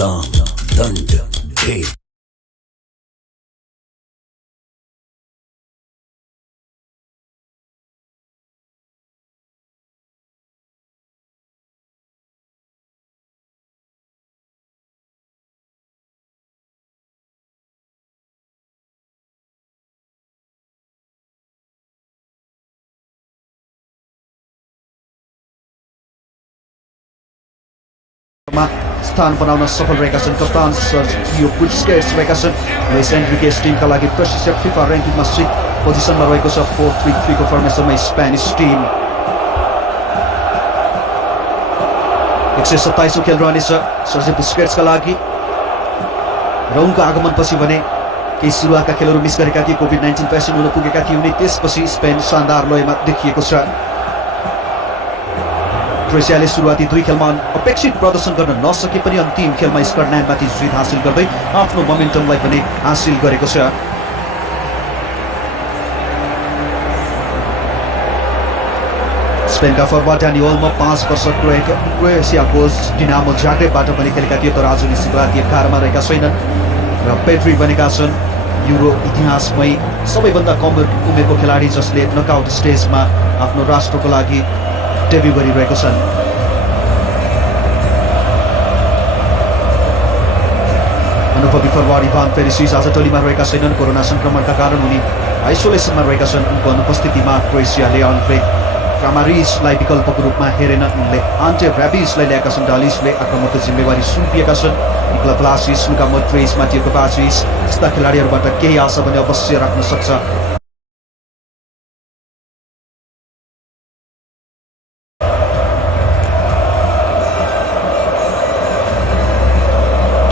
दाम दंड खेल स्थान बनाउन सफल रहेका छन्। कप्तान सर्जियो बुस्केट्स रहेका छन्। लुइस एन्रिकेस टिमका लागि प्रशिक्षक फिफा र्याङ्किङमा 6 पोजिसनमा रहेको छ। 4-3-3 को फर्मेसनमा स्पेनिस टिम 127औं खेल रहनेछ सर्जियो बुस्केट्सका लागि। र उनको आगमनपछि भने केही सुरुवातका खेलहरू मिस गरेका थिए। कोभिड-19 पेसेन्ट हुन पुगेका थिए उनी। त्यसपछि स्पेन शानदार लयमा देखिएको छ। क्रोएसियाले सुरुवाती 2 खेलमा अपेक्षित प्रदर्शन गर्न नसके पनि अन्तिम खेलमा स्कटल्यान्डमाथि जित हासिल गर्दै आफ्नो मोमेन्टमलाई पनि हासिल गरेको छ। स्पेनका फरवार्ड ड्यानी ओल्मो 5 वर्ष क्रोएसियाको डिनामो जाग्रेबबाट पनि खेलेका थिए, तर आज सुरुवाती 11 मा रहेका छैनन्। र पेड्री बनेका छन् युरो इतिहासमै सबैभन्दा कम उमेरको खेलाडी जसले नकआउट स्टेजमा आफ्नो राष्ट्रको लागि डेब्यू गरिरहेको छन्। अनुभवी फरवार्ड इभान पेरिसिच आज टोलीमा रहेका छैनन्। कोरोना संक्रमणका कारण उनी आइसोलेसनमा रहेका छन्। उनको अनुपस्थितिमा क्रोएसियाले अल्फ्रे क्रामारिसलाई विकल्पको रूपमा हेरेन। उनले आन्टे र्याबिसलाई ल्याएका छन्। डालिसले आक्रमणको जिम्मेवारी सुम्पिएका छन्। निकोला प्लासिस, लुका मोड्रिच, माटियो कोभाचिच यस्ता खेलाडीहरूबाट केही आशा पनि अवश्य राख्न सक्छ।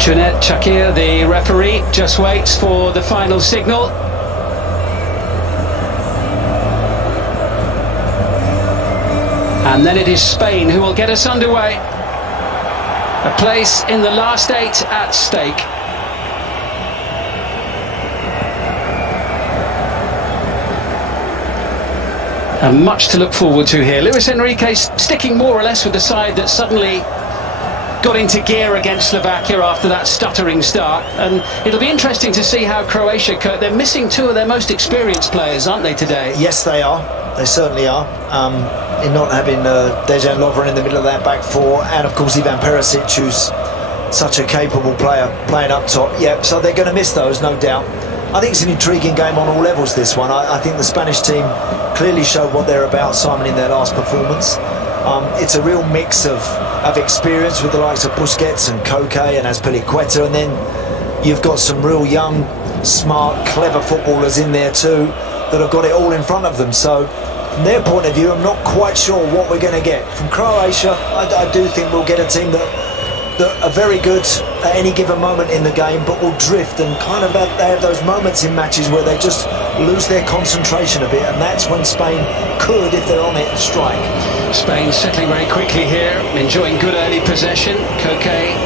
Junet Shakir, the referee, just waits for the final signal. And then it is Spain who will get us underway. A place in the last 8 at stake. And much to look forward to here. Luis Enrique sticking more or less with the side that suddenly got into gear against Slovakia after that stuttering start, and it'll be interesting to see how Croatia cope. They're missing 2 of their most experienced players, aren't they, today? Yes, they are. They certainly are. In not having Dejan Lovren in the middle of that back 4, and of course Ivan Perisic, who's such a capable player playing up top. Yeah, so they're going to miss those, no doubt. I think it's an intriguing game on all levels, this one. I think the Spanish team clearly showed what they're about, Simon, in their last performance. It's a real mix of experience with the likes of Busquets and Koke and Azpilicueta, and then you've got some real young, smart, clever footballers in there too that have got it all in front of them. So from their point of view, I'm not quite sure what we're going to get. From Croatia, I do think we'll get a team that are very good at any given moment in the game, but will drift and kind of they have those moments in matches where they just lose their concentration a bit, and that's when Spain could, if they're on it, strike. Spain settling very quickly here, enjoying good early possession. Koke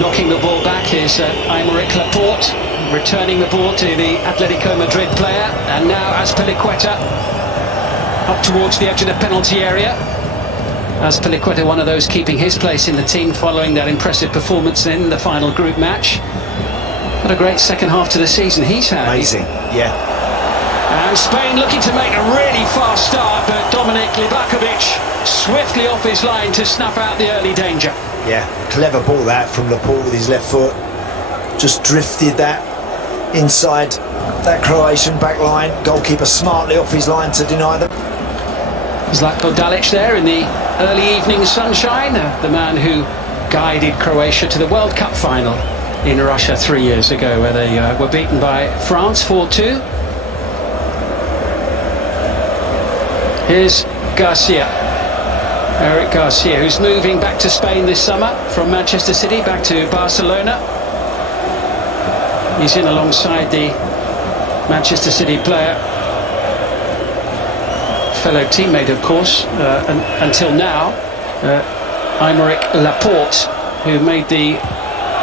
knocking the ball back is Aymeric Laporte, returning the ball to the Atletico Madrid player, and now Azpilicueta up towards the edge of the penalty area. Azpilicueta, one of those keeping his place in the team following that impressive performance in the final group match. What a great second half to the season he's had. Amazing, yeah. And Spain looking to make a really fast start, but Dominic Livakovic swiftly off his line to snuff out the early danger. Yeah, clever ball that from Laporte with his left foot. Just drifted that inside that Croatian back line. Goalkeeper smartly off his line to deny them. Zlatko Dalic there in the early evening sunshine, the man who guided Croatia to the World Cup final in Russia 3 years ago, where they were beaten by France 4-2. Here's Garcia, Eric Garcia, who's moving back to Spain this summer from Manchester City back to Barcelona. He's in alongside the Manchester City player, fellow teammate of course, until now, Aymeric Laporte, who made the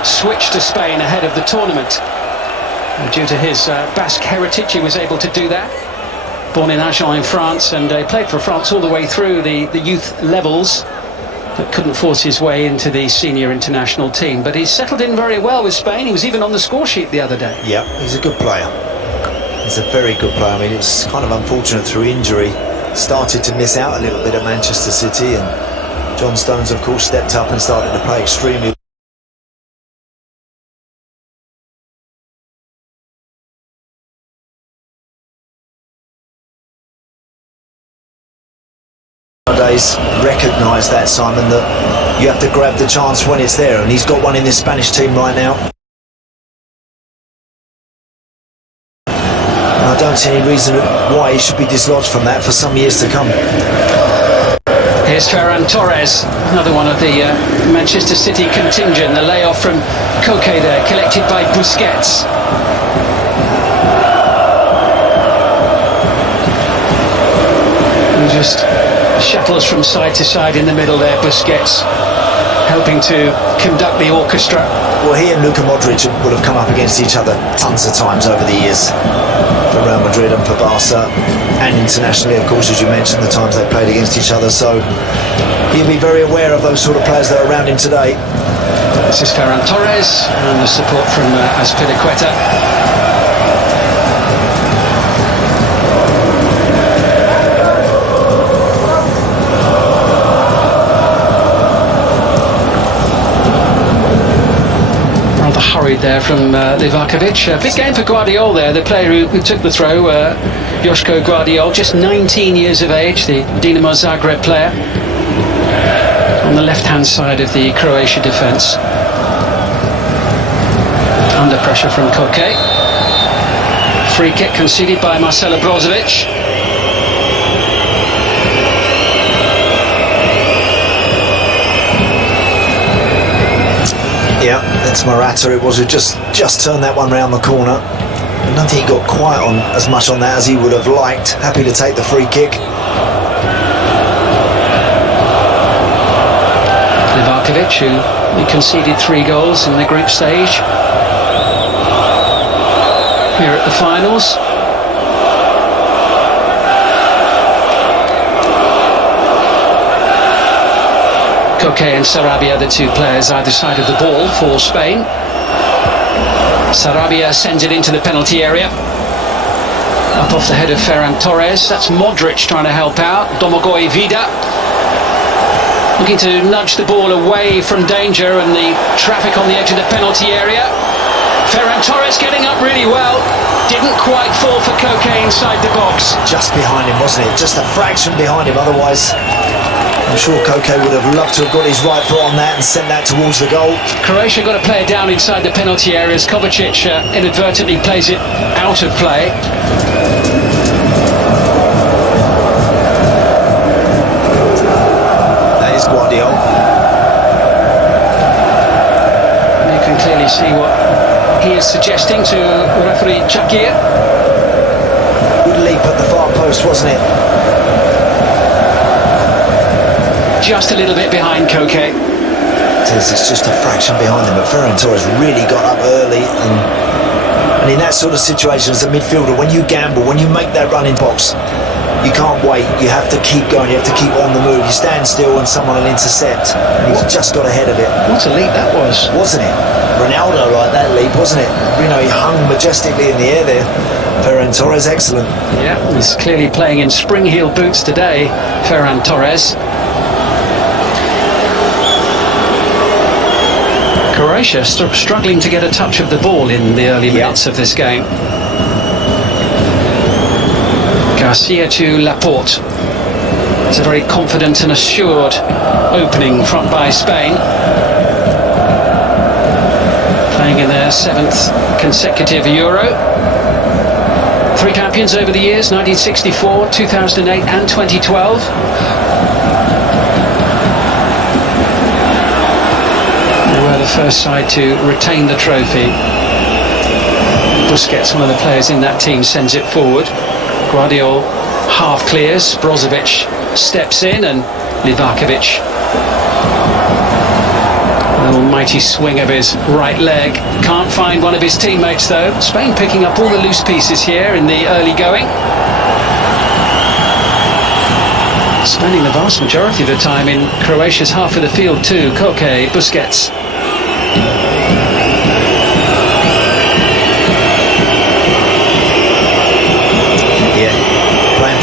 switch to Spain ahead of the tournament. Due to his Basque heritage, he was able to do that. Born in Agen in France, and played for France all the way through the youth levels. but couldn't force his way into the senior international team. But he's settled in very well with Spain. He was even on the score sheet the other day. Yeah, he's a good player. He's a very good player. I mean, it was kind of unfortunate through injury. Started to miss out a little bit at Manchester City, and John Stones, of course, stepped up and started to play extremely well. Nowadays recognise that, Simon, that you have to grab the chance when it's there, and he's got one in this Spanish team right now. I don't see any reason why he should be dislodged from that for some years to come. Here's Ferran Torres, another one of the Manchester City contingent. The layoff from Koke there, collected by Busquets. And just shuttles from side to side in the middle there, Busquets, helping to conduct the orchestra. Well, he and Luka Modric will have come up against each other tons of times over the years, for Real Madrid and for Barca, and internationally, of course, as you mentioned, the times they played against each other. So he'll be very aware of those sort of players that are around him today. This is Ferran Torres, and the support from Azpilicueta. Hurried there from Livakovic. Big game for Guardiola there, the player who took the throw, Joško Guardiola, just 19 years of age, the Dinamo Zagreb player, on the left-hand side of the Croatia defence. Under pressure from Koke. Free kick conceded by Marcelo Brozovic. Yeah, it's Morata. It was who just turned that one round the corner. I don't think he got quite on as much on that as he would have liked. Happy to take the free kick. Livakovic, who conceded 3 goals in the group stage. Here at the finals. Koke and Sarabia, the 2 players either side of the ball for Spain. Sarabia sends it into the penalty area. Up off the head of Ferran Torres. That's Modric trying to help out. Domagoj Vida looking to nudge the ball away from danger and the traffic on the edge of the penalty area. Ferran Torres getting up really well. Didn't quite fall for Koke inside the box. Just behind him, wasn't it? Just a fraction behind him. Otherwise, I'm sure Koke would have loved to have got his right foot on that and sent that towards the goal. Croatia got a player down inside the penalty areas. Kovacic inadvertently plays it out of play. That is Guardiola. And you can clearly see what he is suggesting to referee Chakir. Good leap at the far post, wasn't it? Just a little bit behind Koke. It's just a fraction behind him, but Ferran Torres really got up early, and in that sort of situation as a midfielder, when you gamble, when you make that run in box, you can't wait, you have to keep going, you have to keep on the move. You stand still and someone will intercept, and he's just got ahead of it. What a leap that was. Wasn't it? Ronaldo like that leap, wasn't it? You know, he hung majestically in the air there. Ferran Torres, excellent. Yeah, he's clearly playing in spring heel boots today, Ferran Torres. Croatia struggling to get a touch of the ball in the early minutes of this game. Garcia to Laporte. It's a very confident and assured opening front by Spain. Playing in their 7th consecutive Euro. 3 champions over the years, 1964, 2008 and 2012. The first side to retain the trophy. Busquets, one of the players in that team, sends it forward. Guardiola half clears, Brozovic steps in, and Livakovic, an almighty swing of his right leg, can't find one of his teammates though. Spain picking up all the loose pieces here in the early going. spending the vast majority of the time in Croatia's half of the field too. Koke, Busquets.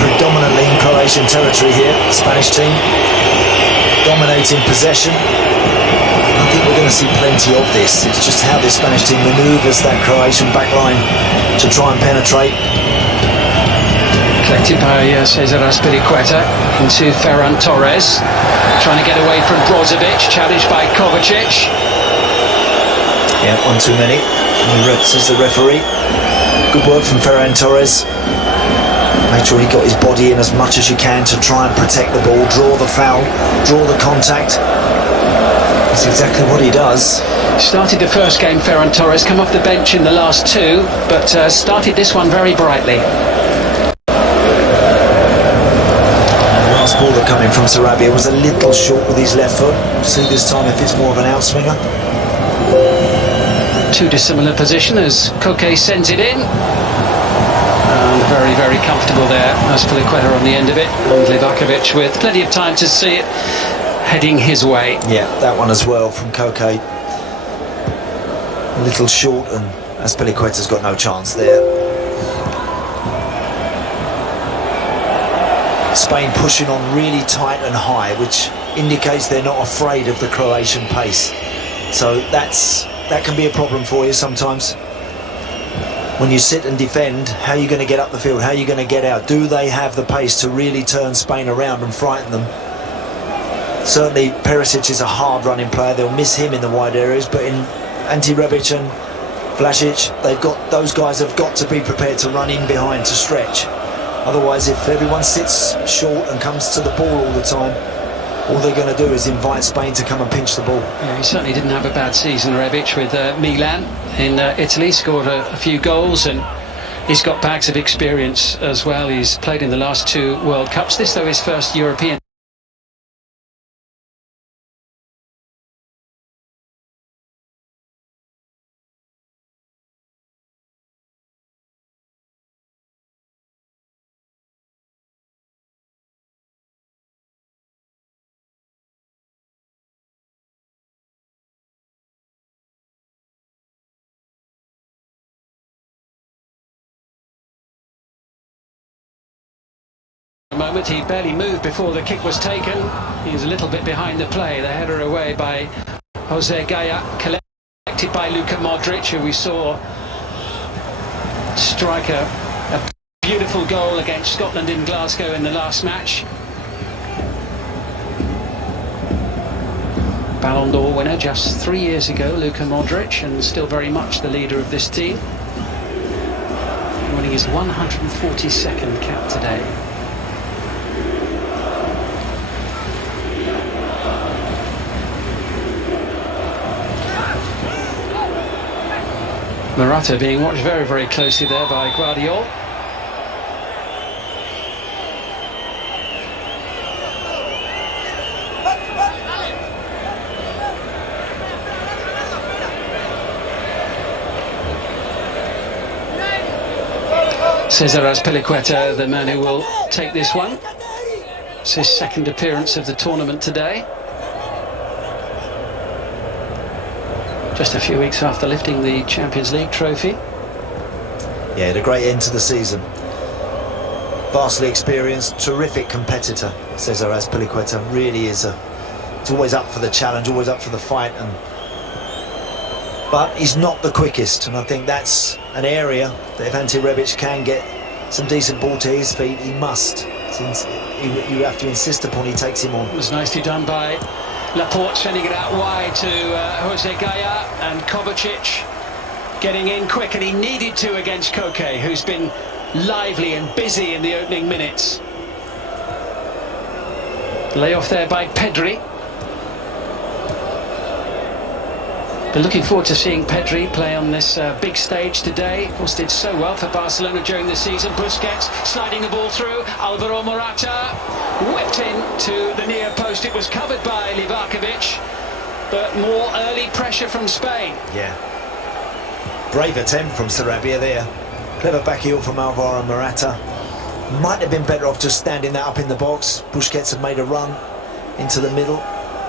Predominantly in Croatian territory here, the Spanish team dominating possession. I think we're going to see plenty of this. It's just how the Spanish team manoeuvres that Croatian backline to try and penetrate. Collected by Cesar Azpilicueta into Ferran Torres, trying to get away from Brozovic, challenged by Kovacic. Yeah, one too many, says the referee. Good work from Ferran Torres. Made sure he got his body in as much as you can to try and protect the ball, draw the foul, draw the contact. That's exactly what he does. Started the first game, Ferran Torres, come off the bench in the last two, but started this one very brightly. The last ball that came in from Sarabia was a little short with his left foot. We'll see this time if it's more of an outswinger. Too dissimilar position as Koke sends it in. Very, very comfortable there. Azpilicueta on the end of it, and Livakovic with plenty of time to see it heading his way. Yeah, that one as well from Koke. A little short, and Azpilicueta's got no chance there. Spain pushing on really tight and high, which indicates they're not afraid of the Croatian pace. So that can be a problem for you sometimes. When you sit and defend, how are you going to get up the field? How are you going to get out? Do they have the pace to really turn Spain around and frighten them? Certainly Perisic is a hard running player. They'll miss him in the wide areas, but in Ante Rebic and Vlasic, those guys have got to be prepared to run in behind to stretch. Otherwise, if everyone sits short and comes to the ball all the time, all they're going to do is invite Spain to come and pinch the ball. Yeah, he certainly didn't have a bad season, Rebic, with Milan in Italy. Scored a few goals, and he's got bags of experience as well. He's played in the last two World Cups. This, though, his first European. A moment, he barely moved before the kick was taken. He was a little bit behind the play. The header away by Jose Gaya, collected by Luka Modric, who we saw strike a beautiful goal against Scotland in Glasgow in the last match. Ballon d'Or winner just 3 years ago, Luka Modric, and still very much the leader of this team. Winning his 142nd cap today. Morata being watched very, very closely there by Guardiola. Cesar Azpilicueta, the man who will take this one. It's his second appearance of the tournament today. Just a few weeks after lifting the Champions League trophy. Yeah, had a great end to the season. Vastly experienced, terrific competitor. Cesar Azpilicueta really is he's always up for the challenge, always up for the fight, but he's not the quickest, and I think that's an area that if Ante Rebic can get some decent ball to his feet, he must. Since you have to insist upon he takes him on. It was nicely done by Laporte, sending it out wide to Jose Gaya, and Kovacic getting in quick, and he needed to against Koke, who's been lively and busy in the opening minutes. Layoff there by Pedri. Been looking forward to seeing Pedri play on this big stage today. Of course, did so well for Barcelona during the season. Busquets sliding the ball through. Alvaro Morata whipped in to the near post. It was covered by Livakovic, but more early pressure from Spain. Yeah. Brave attempt from Sarabia there. Clever back heel from Alvaro Morata. Might have been better off just standing that up in the box. Busquets had made a run into the middle.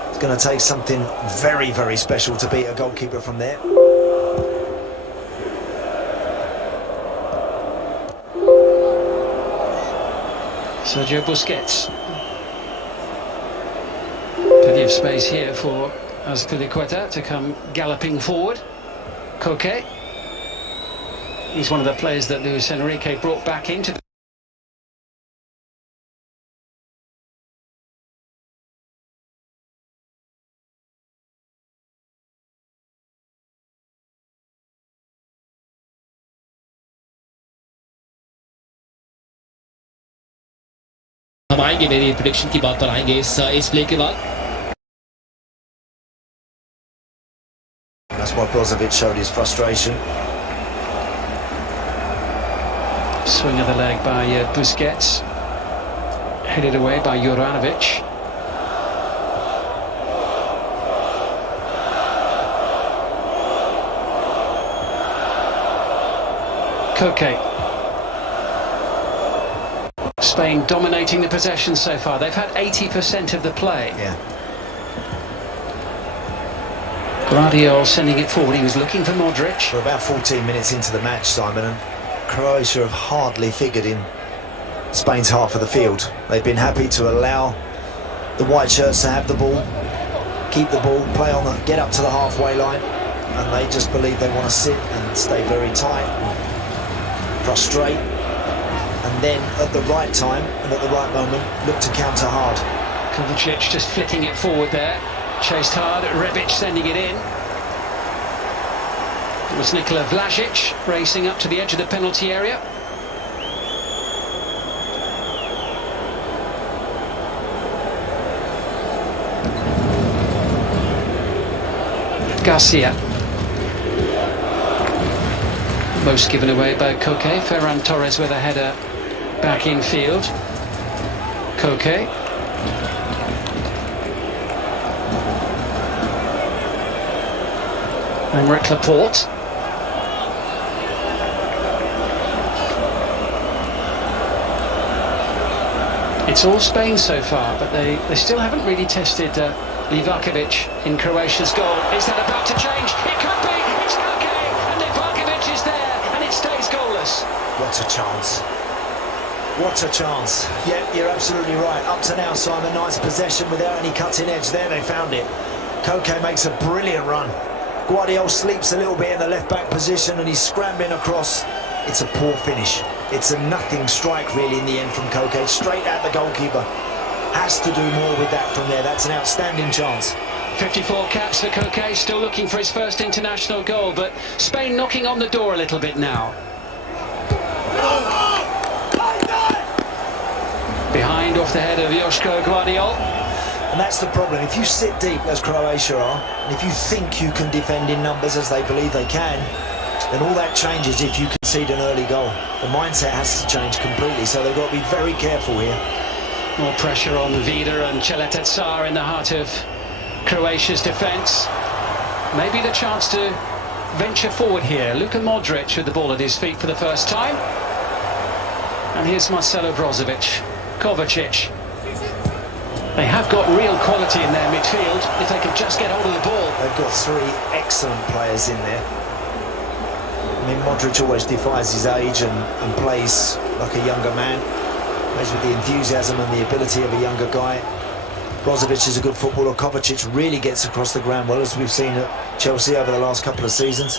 It's going to take something very, very special to beat a goalkeeper from there. Sergio Busquets. Plenty of space here for Azpilicueta to come galloping forward. Koke. He's one of the players that Luis Enrique brought back into the हम आएंगे मेरी prediction की बात पर आएंगे इस play के बाद. That's why Brozovic showed his frustration. swing of the leg by Busquets. Headed away by Juranovic. Koke. Spain dominating the possession so far. They've had 80% of the play. Yeah. Guardiola sending it forward. He was looking for Modric. We're about 14 minutes into the match, Simon, and Croatia have hardly figured in Spain's half of the field. They've been happy to allow the white shirts to have the ball, keep the ball, play on the, get up to the halfway line, and they just believe they want to sit and stay very tight, frustrate, and then at the right time and at the right moment look to counter hard. Kovacic just flicking it forward there. Chased hard, Rebic sending it in. It was Nikola Vlasic racing up to the edge of the penalty area. Garcia. Most given away by Koke. Ferran Torres with a header back in field. Koke. Aymeric Laporte. It's all Spain so far, but they still haven't really tested Livakovic in Croatia's goal. Is that about to change? It could be! It's Koke! And Livakovic is there, and it stays goalless. What a chance. What a chance. Yeah, you're absolutely right. Up to now, Simon, nice possession without any cutting edge. There they found it. Koke makes a brilliant run. Guardiola sleeps a little bit in the left-back position and he's scrambling across. It's a poor finish. It's a nothing strike, really, in the end from Koke. Straight at the goalkeeper. Has to do more with that from there. That's an outstanding chance. 54 caps for Koke, still looking for his first international goal, but Spain knocking on the door a little bit now. Behind off the head of Joško Guardiola. And that's the problem. If you sit deep, as Croatia are, and if you think you can defend in numbers as they believe they can, then all that changes if you concede an early goal. The mindset has to change completely, so they've got to be very careful here. More pressure on Vida and Cheleta in the heart of Croatia's defence. Maybe the chance to venture forward here. Luka Modric with the ball at his feet for the first time. And here's Marcelo Brozovic. Kovacic. They have got real quality in their midfield if they could just get hold of the ball. They've got three excellent players in there. I mean, Modric always defies his age and plays like a younger man. Plays with the enthusiasm and the ability of a younger guy. Brozovic is a good footballer. Kovacic really gets across the ground well, as we've seen at Chelsea over the last couple of seasons.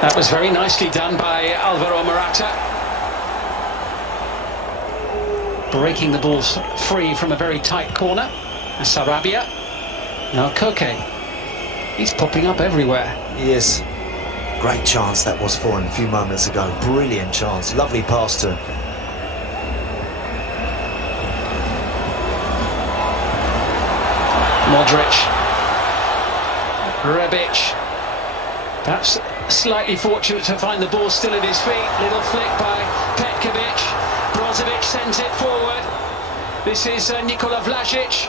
That was very nicely done by Alvaro Morata. Breaking the ball free from a very tight corner. Sarabia. Now Koke. He's popping up everywhere. He is. Great chance that was for him a few moments ago. Brilliant chance. Lovely pass to him. Modric. Rebic. Perhaps slightly fortunate to find the ball still at his feet. Little flick by Petkovic. Brozovic sends it forward. This is Nikola Vlasic.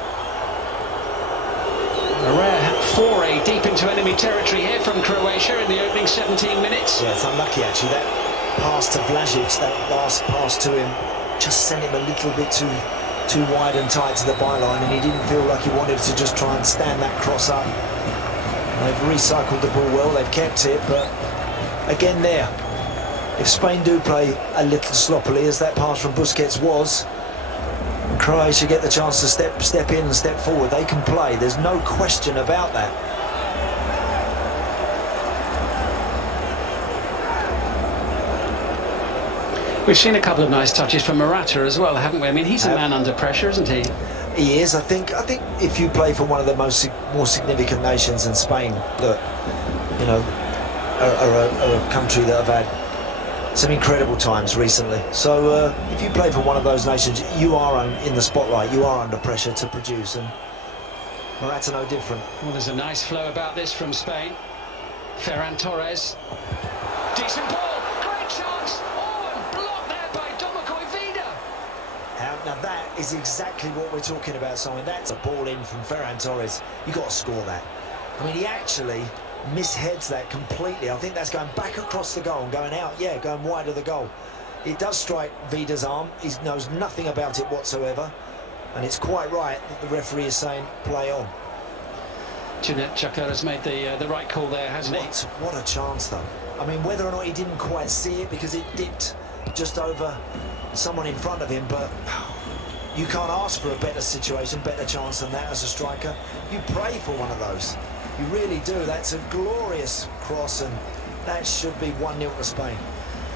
A rare foray deep into enemy territory here from Croatia in the opening 17 minutes. Yeah, it's unlucky actually. pass to Vlasic, that last pass to him, just sent him a little bit too wide and tight to the byline, and he didn't feel like he wanted to just try and stand that cross up. They've recycled the ball well, they've kept it, but again there, if Spain do play a little sloppily, as that pass from Busquets was, Croatia get the chance to step in and step forward. They can play, there's no question about that. We've seen a couple of nice touches from Morata as well, haven't we? I mean, he's a man under pressure, isn't he? He is. I think if you play for one of the more significant nations in Spain, that you know are a country that have had some incredible times recently. So if you play for one of those nations, you are in the spotlight. You are under pressure to produce, and Morata no different. Well, there's a nice flow about this from Spain. Ferran Torres, decent ball, great chance. Now that is exactly what we're talking about, Simon. That's a ball in from Ferran Torres. You've got to score that. I mean, he actually misheads that completely. I think that's going back across the goal and going out, yeah, going wide of the goal. It does strike Vida's arm. He knows nothing about it whatsoever. And it's quite right that the referee is saying, play on. Jeanette Chakar has made the right call there, hasn't he? What a chance, though. I mean, whether or not he didn't quite see it because it dipped just over someone in front of him, but you can't ask for a better situation, better chance than that as a striker. You pray for one of those. You really do. That's a glorious cross, and that should be 1-0 to Spain.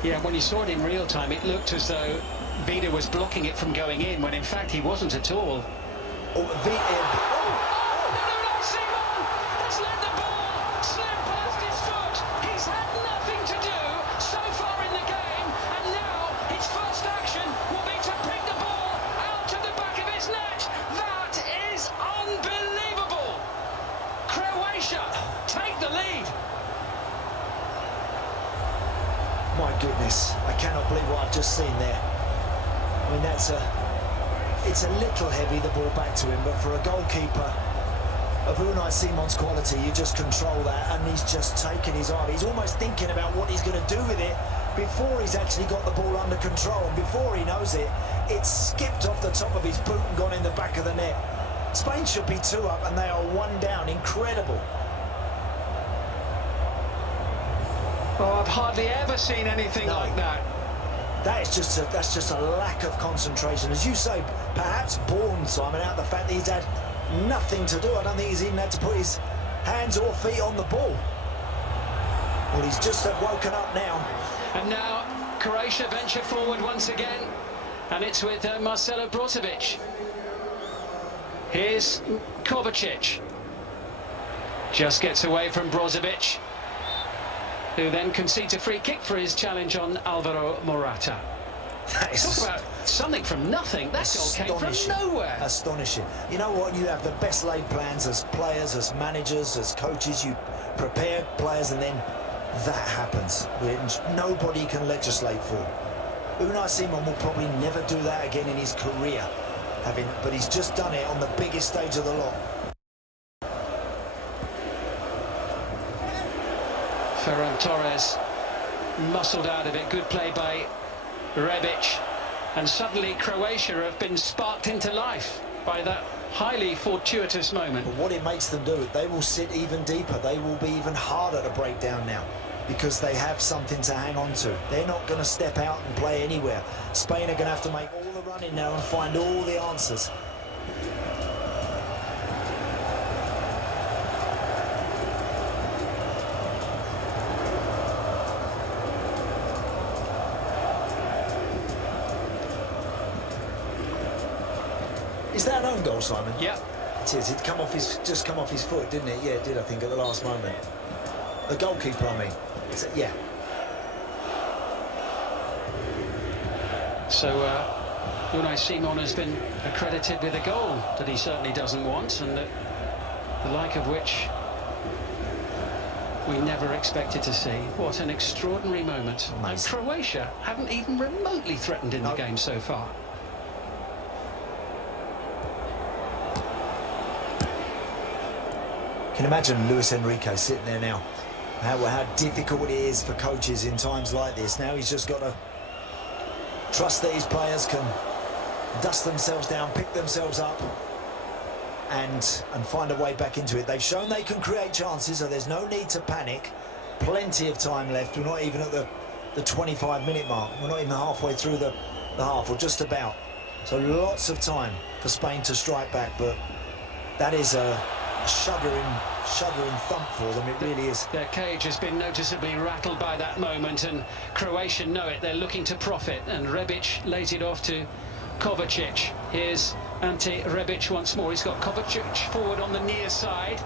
Yeah, when you saw it in real time, it looked as though Vida was blocking it from going in, when in fact he wasn't at all. My goodness, I cannot believe what I've just seen there. I mean, it's a little heavy, the ball back to him, but for a goalkeeper of Unai Simon's quality, you just control that, and he's just taken his eye. He's almost thinking about what he's going to do with it before he's actually got the ball under control, and before he knows it, it's skipped off the top of his boot and gone in the back of the net. Spain should be 2 up, and they are 1 down. Incredible. Oh, I've hardly ever seen anything like that. That's just a lack of concentration. As you say, perhaps born, Simon, out of the fact that he's had nothing to do. I don't think he's even had to put his hands or feet on the ball. Well, he's just woken up now. And now Croatia venture forward once again, and it's with Marcelo Brozovic. Here's Kovacic. Just gets away from Brozovic, who then concedes a free kick for his challenge on Alvaro Morata. That is talk about something from nothing. That goal came from nowhere. Astonishing. You know what? You have the best laid plans as players, as managers, as coaches. You prepare players, and then that happens, which nobody can legislate for. Unai Simon will probably never do that again in his career, but he's just done it on the biggest stage of the lot. Ferran Torres muscled out of it. Good play by Rebic, and suddenly Croatia have been sparked into life by that highly fortuitous moment. But what it makes them do, they will sit even deeper. They will be even harder to break down now, because they have something to hang on to. They're not going to step out and play anywhere. Spain are going to have to make all the running now and find all the answers. Is that an own goal, Simon? Yeah. It is. It'd just come off his foot, didn't it? Yeah, it did, I think, at the last moment. The goalkeeper, I mean. Yeah. So Unai Simon has been accredited with a goal that he certainly doesn't want, and the like of which we never expected to see. What an extraordinary moment. And Croatia haven't even remotely threatened in the game so far. Can you imagine Luis Enrique sitting there now? how difficult it is for coaches in times like this. Now he's just got to trust that his players can dust themselves down, pick themselves up, and find a way back into it. They've shown they can create chances, so there's no need to panic. Plenty of time left. We're not even at the 25-minute mark. We're not even halfway through the half, or just about. So lots of time for Spain to strike back, but that is a shuddering thump for them. It really is. Their cage has been noticeably rattled by that moment, and Croatia know it. They're looking to profit, and Rebic lays it off to Kovacic. Here's Ante Rebic once more. He's got Kovacic forward on the near side.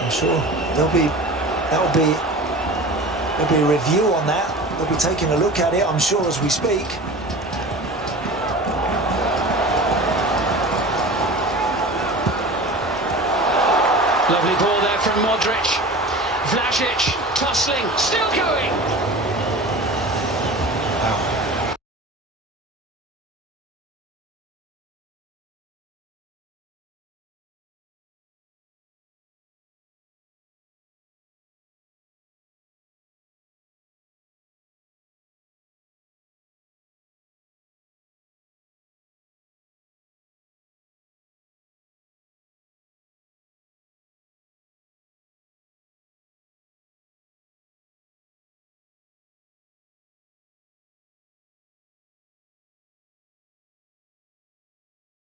I'm sure there'll be a review on that. They'll be taking a look at it, I'm sure, as we speak. Lovely ball there from Modric. Vlasic tussling, still going. Wow.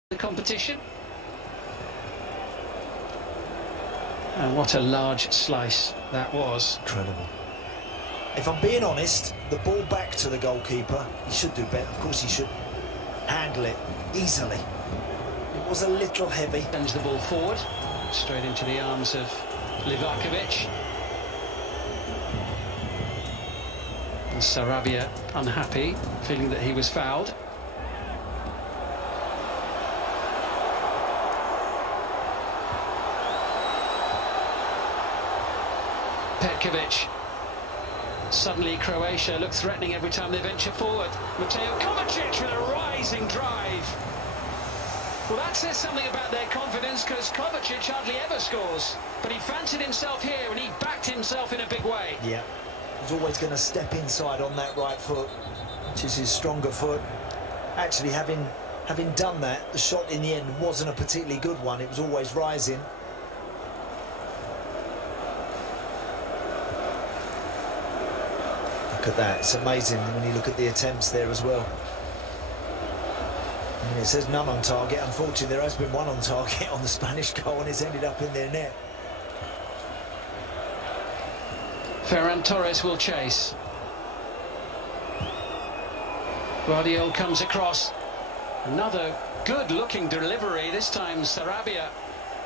The competition. And what a large slice that was. Incredible. If I'm being honest, the ball back to the goalkeeper, he should do better. Of course he should handle it easily. It was a little heavy. Sends the ball forward, straight into the arms of Livakovic. And Sarabia unhappy, feeling that he was fouled. Petkovic. Suddenly Croatia look threatening every time they venture forward. Mateo Kovacic with a rising drive. Well, that says something about their confidence, because Kovacic hardly ever scores. But he fancied himself here and he backed himself in a big way. Yeah, he's always going to step inside on that right foot, which is his stronger foot. Actually, having done that, the shot in the end wasn't a particularly good one. It was always rising. Look at that, it's amazing when you look at the attempts there as well. I mean, it says none on target. Unfortunately, there has been one on target on the Spanish goal, and it's ended up in their net. Ferran Torres will chase. Guardiola comes across. Another good-looking delivery, this time Sarabia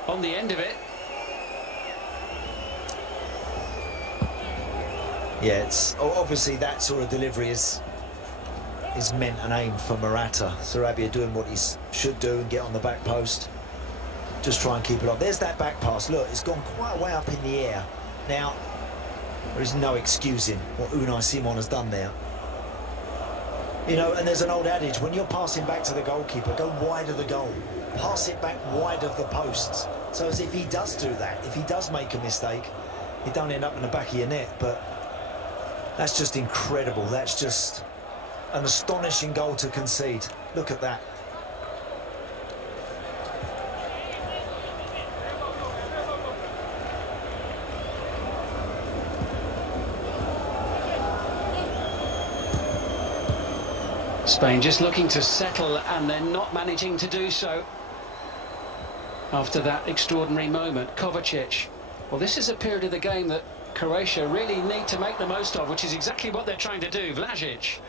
on the end of it. Yeah, it's obviously that sort of delivery is meant and aimed for Morata. Sarabia doing what he should do and get on the back post. Just try and keep it up. There's that back pass. Look, it's gone quite a way up in the air. Now, there is no excusing what Unai Simon has done there. You know, and there's an old adage, when you're passing back to the goalkeeper, go wide of the goal. Pass it back wide of the posts. So as if he does do that, if he does make a mistake, he don't end up in the back of your net. But that's just incredible. That's just an astonishing goal to concede. Look at that. Spain just looking to settle, and they're not managing to do so after that extraordinary moment. Kovacic. Well, this is a period of the game that Croatia really need to make the most of, which is exactly what they're trying to do. Vlasic.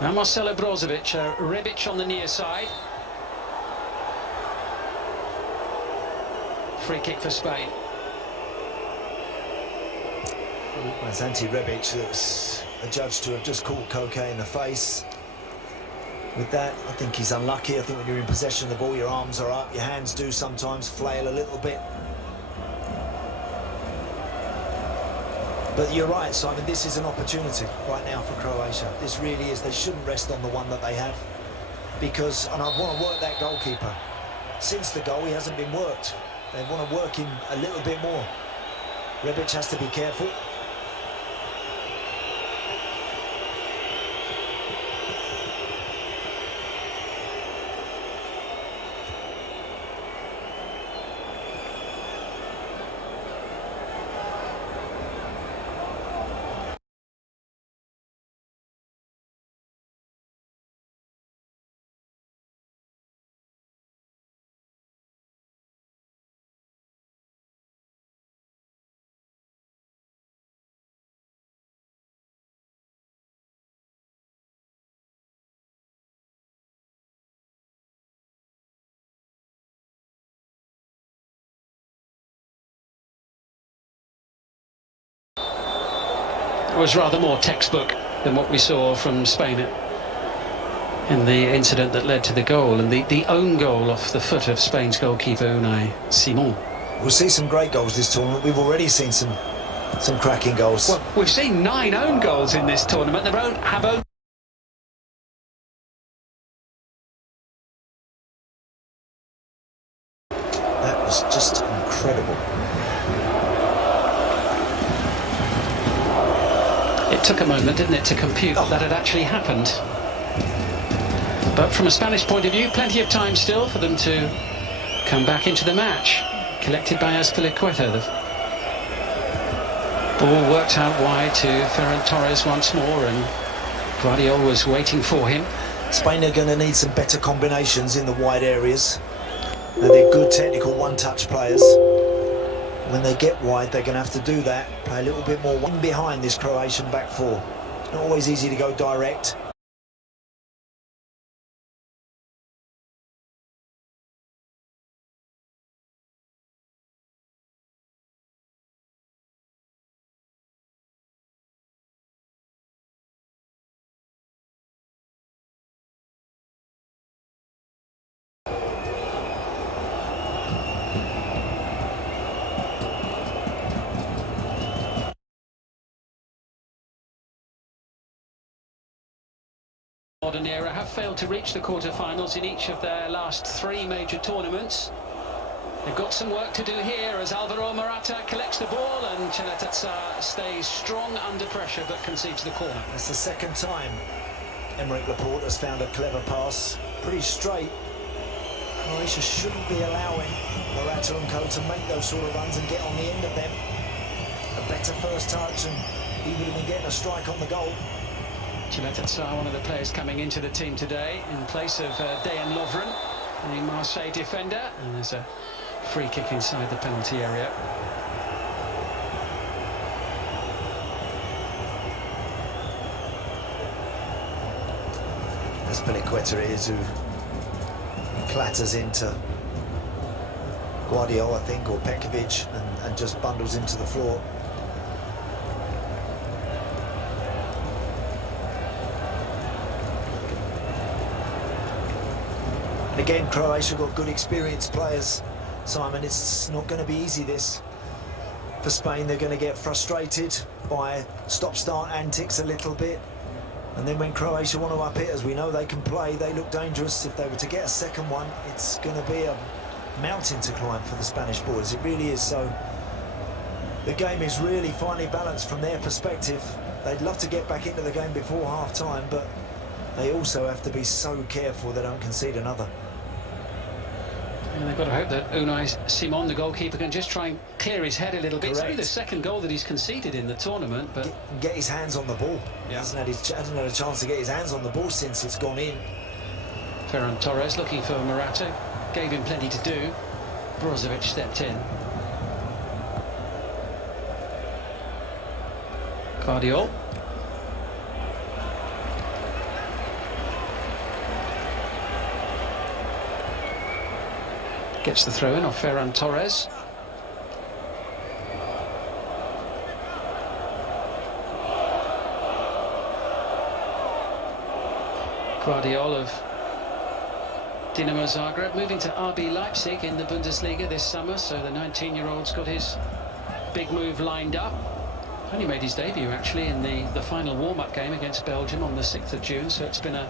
Now Marcelo Brozovic, Rebic on the near side. Free kick for Spain. That's Ante Rebic that's adjudged to have just caught Koke in the face. With that, I think he's unlucky. I think when you're in possession of the ball, your arms are up, your hands do sometimes flail a little bit. But you're right, Simon, this is an opportunity right now for Croatia. This really is. They shouldn't rest on the one that they have. Because, and I want to work that goalkeeper. Since the goal, he hasn't been worked. They want to work him a little bit more. Rebic has to be careful. Was rather more textbook than what we saw from Spain in the incident that led to the goal, and the own goal off the foot of Spain's goalkeeper Unai Simon. We'll see some great goals this tournament. We've already seen some cracking goals. Well, we've seen 9 own goals in this tournament. That was just incredible. It took a moment, didn't it, to compute that had actually happened. But from a Spanish point of view, plenty of time still for them to come back into the match. Collected by Azpilicueta. The ball worked out wide to Ferran Torres once more, and Guardiola was waiting for him. Spain are going to need some better combinations in the wide areas. Now, they're good technical one-touch players. When they get wide, they're going to have to do that. Play a little bit more one behind this Croatian back four. It's not always easy to go direct. Modern era have failed to reach the quarter-finals in each of their last 3 major tournaments. They've got some work to do here as Alvaro Morata collects the ball and Cheleta stays strong under pressure but concedes the corner. That's the second time Aymeric Laporte has found a clever pass. Pretty straight. Croatia shouldn't be allowing Morata and co to make those sort of runs and get on the end of them. A better first touch, and he would have been getting a strike on the goal. Cheleta, one of the players coming into the team today in place of Dejan Lovren, the Marseille defender, and there's a free kick inside the penalty area. Azpilicueta is who clatters into Guardiola, I think, or Pekovic, and just bundles him to the floor. And again, Croatia got good experienced players, Simon. It's not going to be easy, this, for Spain. They're going to get frustrated by stop-start antics a little bit. And then when Croatia want to up it, as we know they can play, they look dangerous. If they were to get a second one, it's going to be a mountain to climb for the Spanish boys. It really is. So the game is really finely balanced from their perspective. They'd love to get back into the game before half-time, but they also have to be so careful they don't concede another. And they've got to hope that Unai Simon, the goalkeeper, can just try and clear his head a little bit. Correct. It's only the second goal that he's conceded in the tournament, but get his hands on the ball. Yeah. He hasn't had a chance to get his hands on the ball since it's gone in. Ferran Torres looking for Morata, gave him plenty to do. Brozovic stepped in. Guardiola. Gets the throw in off Ferran Torres. Guardiola of Dinamo Zagreb, moving to RB Leipzig in the Bundesliga this summer, so the 19-year-old's got his big move lined up. Only made his debut actually in the final warm-up game against Belgium on the 6th of June, so it's been a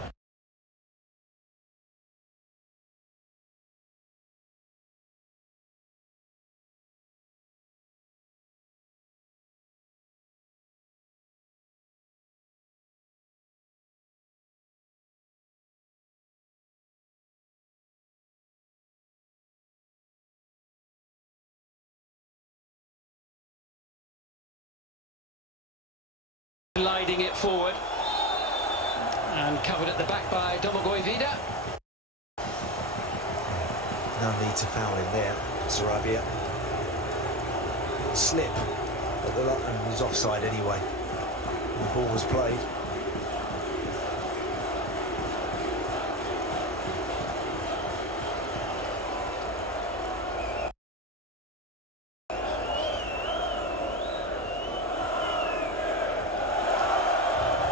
gliding it forward and covered at the back by Domagoj Vida. No need to foul him there, Sarabia. Slip, but the line was offside anyway. The ball was played.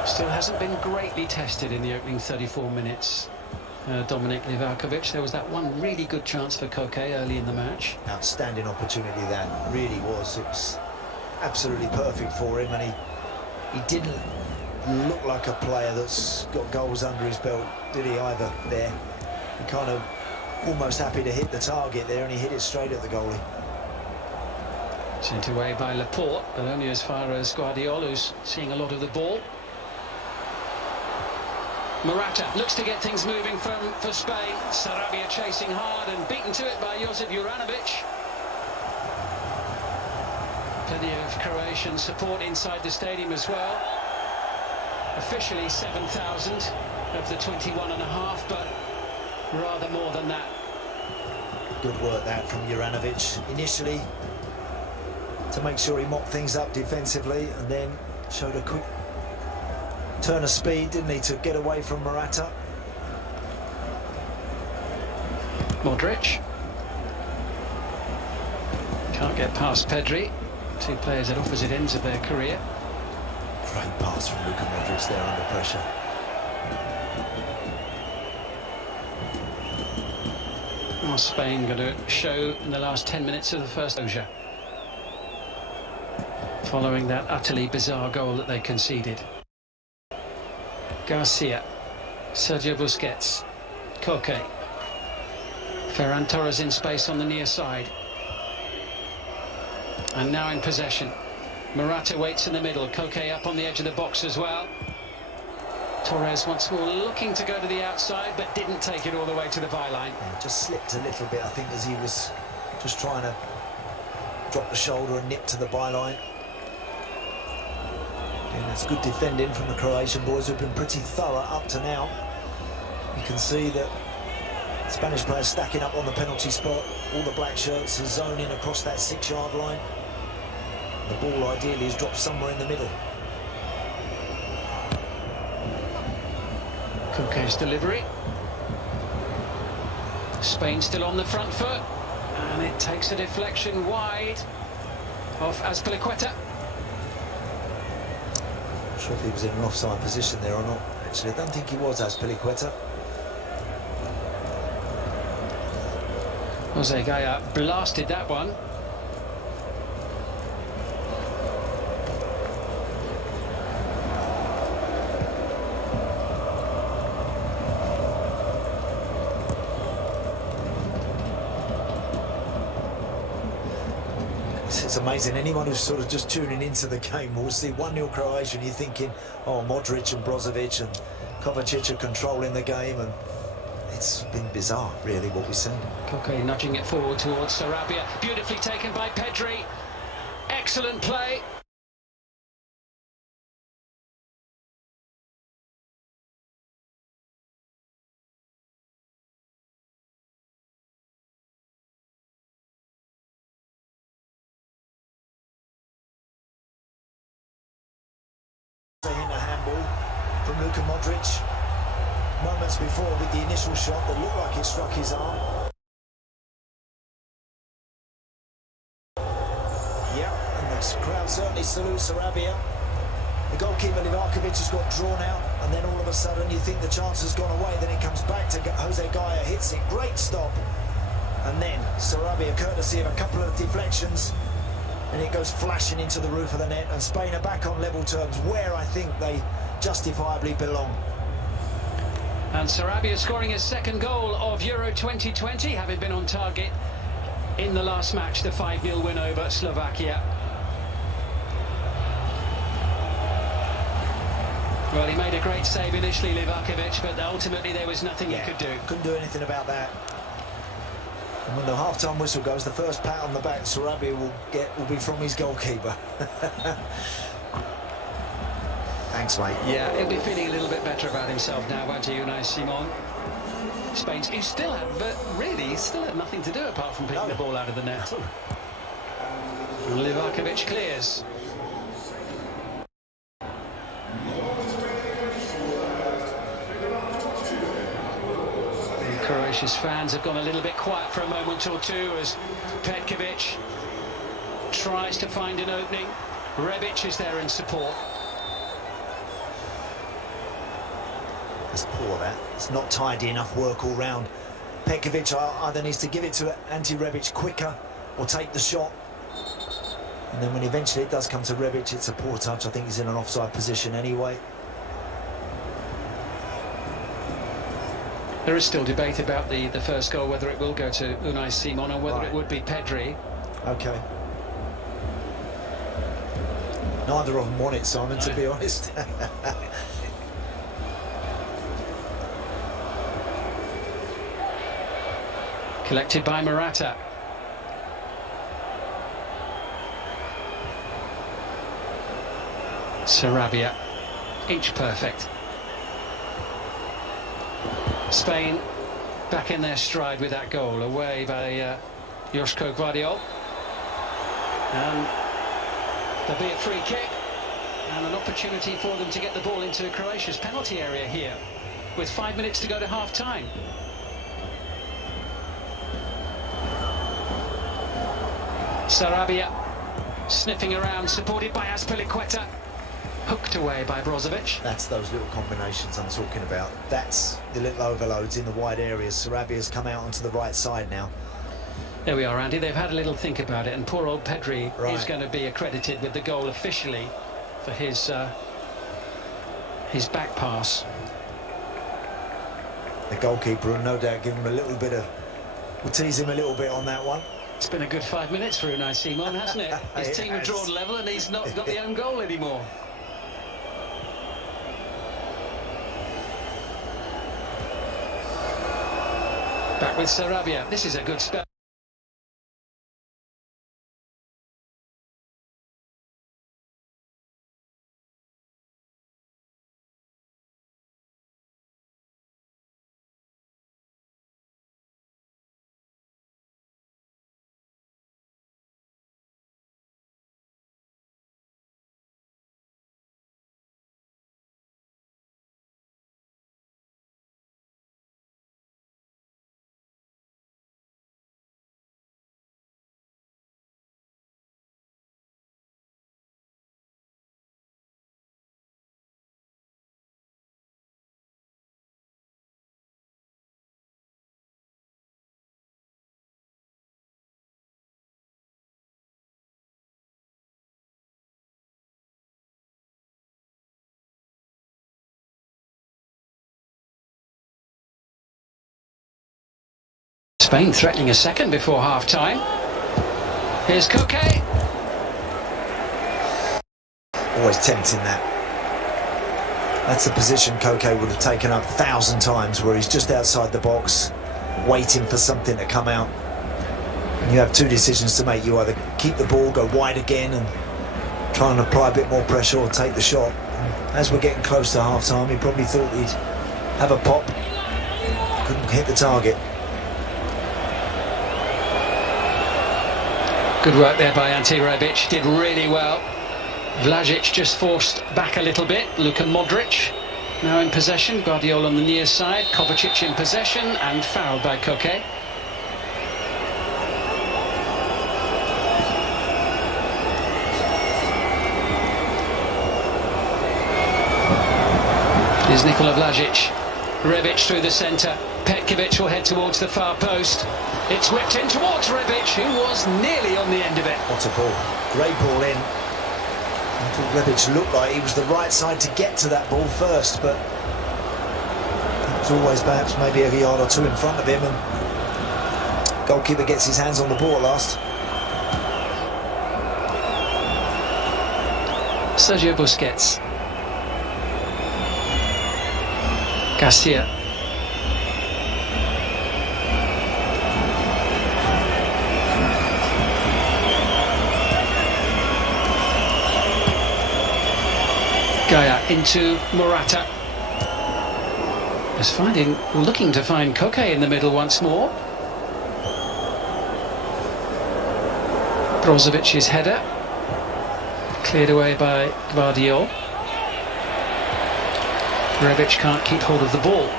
Still hasn't been greatly tested in the opening 34 minutes. Dominik Livakovic, there was that one really good chance for Koke early in the match. Outstanding opportunity that really was. It was absolutely perfect for him, and he didn't look like a player that's got goals under his belt, did he, either there? He kind of almost happy to hit the target there, and he hit it straight at the goalie. Sent away by Laporte, but only as far as Guardiola, who's seeing a lot of the ball. Morata looks to get things moving for Spain. Sarabia chasing hard and beaten to it by Josip Juranovic. Plenty of Croatian support inside the stadium as well. Officially 7,000 of the 21.5, but rather more than that. Good work that from Juranovic initially to make sure he mopped things up defensively, and then showed a quick turn of speed, didn't he, to get away from Morata. Modric can't get past Pedri. Two players at opposite ends of their career. Great pass from Luka Modric there under pressure. Well, Spain going to show in the last 10 minutes of the first closure, following that utterly bizarre goal that they conceded. Garcia, Sergio Busquets, Koke, Ferran Torres in space on the near side, and now in possession. Morata waits in the middle, Koke up on the edge of the box as well. Torres once more looking to go to the outside, but didn't take it all the way to the byline. Yeah, just slipped a little bit, I think, as he was just trying to drop the shoulder and nip to the byline. And it's good defending from the Croatian boys, who've been pretty thorough up to now. You can see that Spanish players stacking up on the penalty spot. All the black shirts are zoning across that 6-yard line. The ball ideally is dropped somewhere in the middle. Koke's delivery. Spain still on the front foot, and it takes a deflection wide of Azpilicueta. Not sure if he was in an offside position there or not. Actually, I don't think he was, Azpilicueta. Jose Gaya blasted that one. It's amazing. Anyone who's sort of just tuning into the game will see 1-0 Croatia and you're thinking, oh, Modric and Brozovic and Kovacic are controlling the game, and it's been bizarre, really, what we've seen. Koke nudging it forward towards Sarabia. Beautifully taken by Pedri. Excellent play. In a handball from Luka Modric. Moments before, with the initial shot that looked like it struck his arm. Yeah, and the crowd certainly salutes Sarabia. The goalkeeper Livakovic has got drawn out, and then all of a sudden you think the chance has gone away. Then it comes back to Jose Gaia, hits it, great stop, and then Sarabia, courtesy of a couple of deflections, and it goes flashing into the roof of the net. And Spain are back on level terms, where I think they justifiably belong. And Sarabia scoring his second goal of Euro 2020, having been on target in the last match, the 5-0 win over Slovakia. Well, he made a great save initially, Livakovic, but ultimately there was nothing he could do. Couldn't do anything about that. And when the half-time whistle goes, the first pat on the back Sarabia will be from his goalkeeper. Thanks, mate. Yeah, he'll be feeling a little bit better about himself now, won't he, Unai Simon? Spain's, he still had nothing to do apart from picking the ball out of the net. Livakovic clears. Croatia's fans have gone a little bit quiet for a moment or two as Petkovic tries to find an opening. Rebic is there in support. That's poor, that. It's not tidy enough work all round. Petkovic either needs to give it to Ante Rebic quicker or take the shot. And then when eventually it does come to Rebic, it's a poor touch. I think he's in an offside position anyway. There is still debate about the first goal, whether it will go to Unai Simon or whether it would be Pedri. Okay. Neither of them want it, Simon, to be honest. Collected by Morata. Sarabia, inch perfect. Spain back in their stride with that goal, away by Joško Gvardiol. And there'll be a free kick and an opportunity for them to get the ball into Croatia's penalty area here, with 5 minutes to go to half-time. Sarabia sniffing around, supported by Azpilicueta. Hooked away by Brozovic. That's those little combinations I'm talking about. That's the little overloads in the wide areas. Sarabia's come out onto the right side now. There we are, Andy. They've had a little think about it, and poor old Pedri is going to be accredited with the goal officially for his back pass. The goalkeeper will no doubt give him a little bit of... will tease him a little bit on that one. It's been a good 5 minutes for Unai Simon, hasn't it? His team have drawn level and he's not got the own goal anymore. Back with Sarabia. This is a good spell. Spain threatening a second before half-time. Here's Koke. Always tempting that. That's a position Koke would have taken up 1,000 times, where he's just outside the box, waiting for something to come out. And you have two decisions to make. You either keep the ball, go wide again, and try and apply a bit more pressure, or take the shot. And as we're getting close to half-time, he probably thought he'd have a pop. Couldn't hit the target. Good work there by Ante Rebic, did really well. Vlasic just forced back a little bit. Luka Modric now in possession. Gvardiol on the near side. Kovacic in possession and fouled by Koke. Here's Nikola Vlasic. Rebic through the centre. Petkovic will head towards the far post. It's whipped in towards Rebic, who was nearly on the end of it. What a ball. Great ball in. I thought Rebic looked like he was the right side to get to that ball first, but it was always perhaps maybe a yard or two in front of him, and goalkeeper gets his hands on the ball at last. Sergio Busquets. Garcia. Gaia into Morata. Is looking to find Koke in the middle once more. Brozovic's header. Cleared away by Guardiola. Rebic can't keep hold of the ball.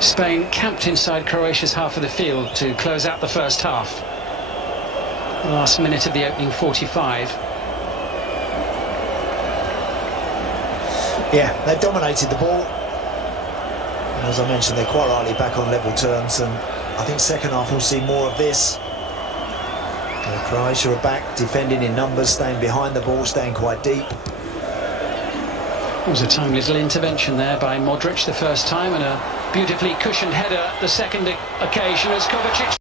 Spain camped inside Croatia's half of the field to close out the first half. Last minute of the opening 45. Yeah, they've dominated the ball. And as I mentioned, they're quite rightly back on level terms, and I think second half we'll see more of this. Croatia are back, defending in numbers, staying behind the ball, staying quite deep. It was a timely little intervention there by Modric the first time, and a beautifully cushioned header the second occasion as Kovacic.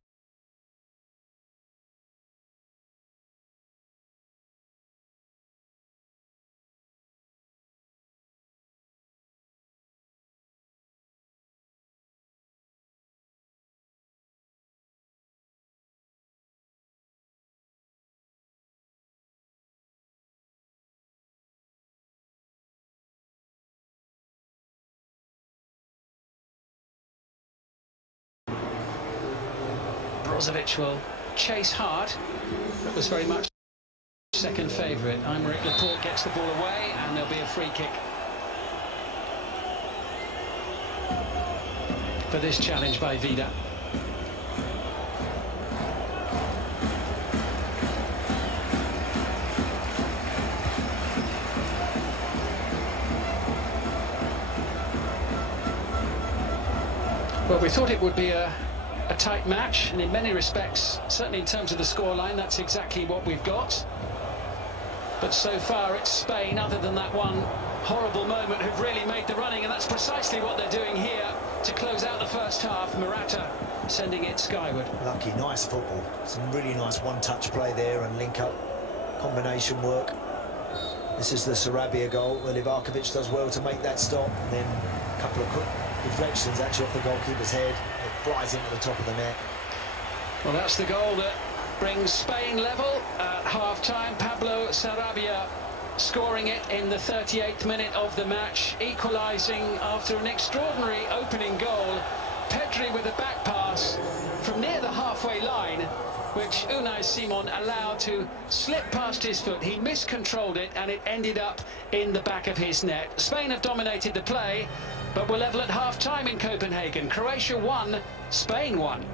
Brozovic will chase hard. That was very much second favourite. Aymeric Laporte gets the ball away, and there'll be a free kick for this challenge by Vida. Well, we thought it would be a tight match, and in many respects, certainly in terms of the scoreline, that's exactly what we've got. But so far it's Spain, other than that one horrible moment, who've really made the running, and that's precisely what they're doing here to close out the first half. Morata sending it skyward. Lucky, nice football. Some really nice one-touch play there and link-up combination work. This is the Sarabia goal. Well, Livakovic does well to make that stop, and then a couple of quick deflections actually off the goalkeeper's head. It flies into the top of the net. Well, that's the goal that brings Spain level at half-time. Pablo Sarabia scoring it in the 38th minute of the match, equalising after an extraordinary opening goal. Pedri with a back pass from near the halfway line, which Unai Simon allowed to slip past his foot. He miscontrolled it, and it ended up in the back of his net. Spain have dominated the play, but were level at half-time in Copenhagen. Croatia won, Spain won.